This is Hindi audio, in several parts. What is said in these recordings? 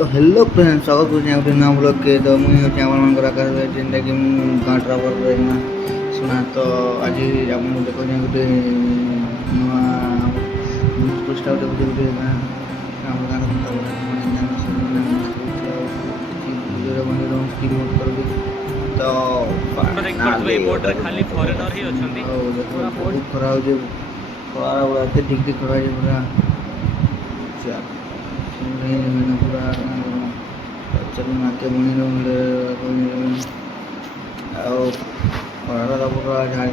तो हेलो फ्रेंड्स स्वागत करुँ नया ब्लॉग के तो मुझे चावल मन आकार जेनटा कि गाँव ट्रावल सुना तो आज आप देखो गोटे नुआ पोस्टा गोटे गोटे आम गाँव तो खाली फॉरेनर ही अछंती बहुत खरा हो खरा गुड़ा एत ठीक ठीक खरा पूरा पूरा चल नाके बुणी खरा पूरा झाड़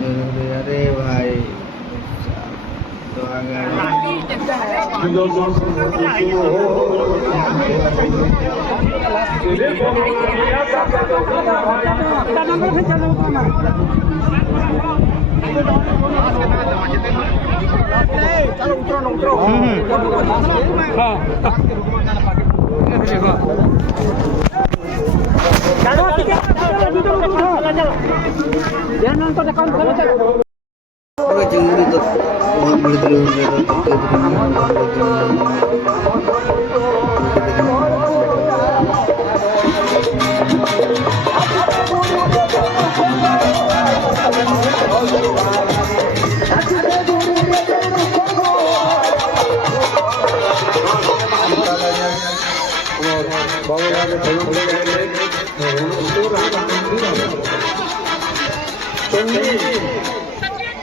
अरे भाई तो जरूरी तो बहुत बड़ी